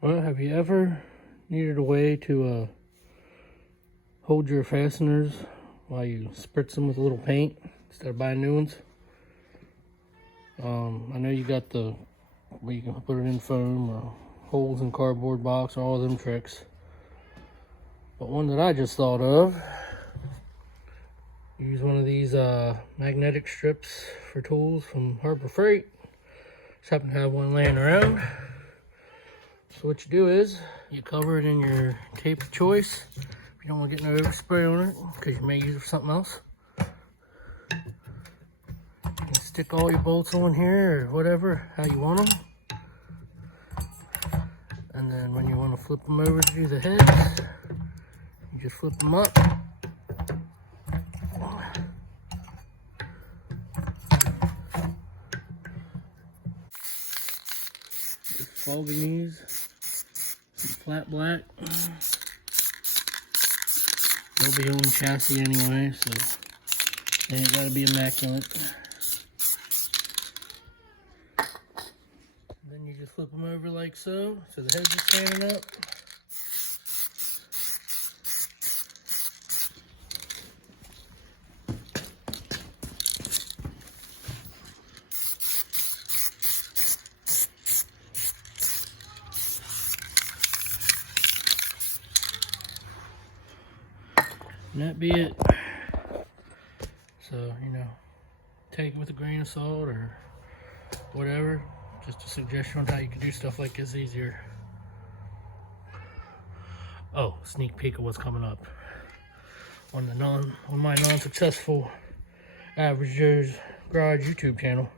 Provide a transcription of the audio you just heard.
Well, have you ever needed a way to hold your fasteners while you spritz them with a little paint instead of buying new ones? I know you got the where you can put it in foam or holes in cardboard box, all them tricks. But one that I just thought of, use one of these magnetic strips for tools from Harbor Freight. Just happen to have one laying around. So what you do is you cover it in your tape of choice. If you don't want to get no overspray on it, because you may use it for something else. You stick all your bolts on here or whatever, how you want them. And then when you want to flip them over to do the heads, you just flip them up. Just fogging these. Flat black. They'll be on chassis anyway, so they ain't gotta be immaculate. Then you just flip them over like so the heads are standing up. And that be it. So, you know, take it with a grain of salt or whatever. Just a suggestion on how you can do stuff like this easier. Oh, sneak peek of what's coming up on my non-successful Average Joe's Garage YouTube channel.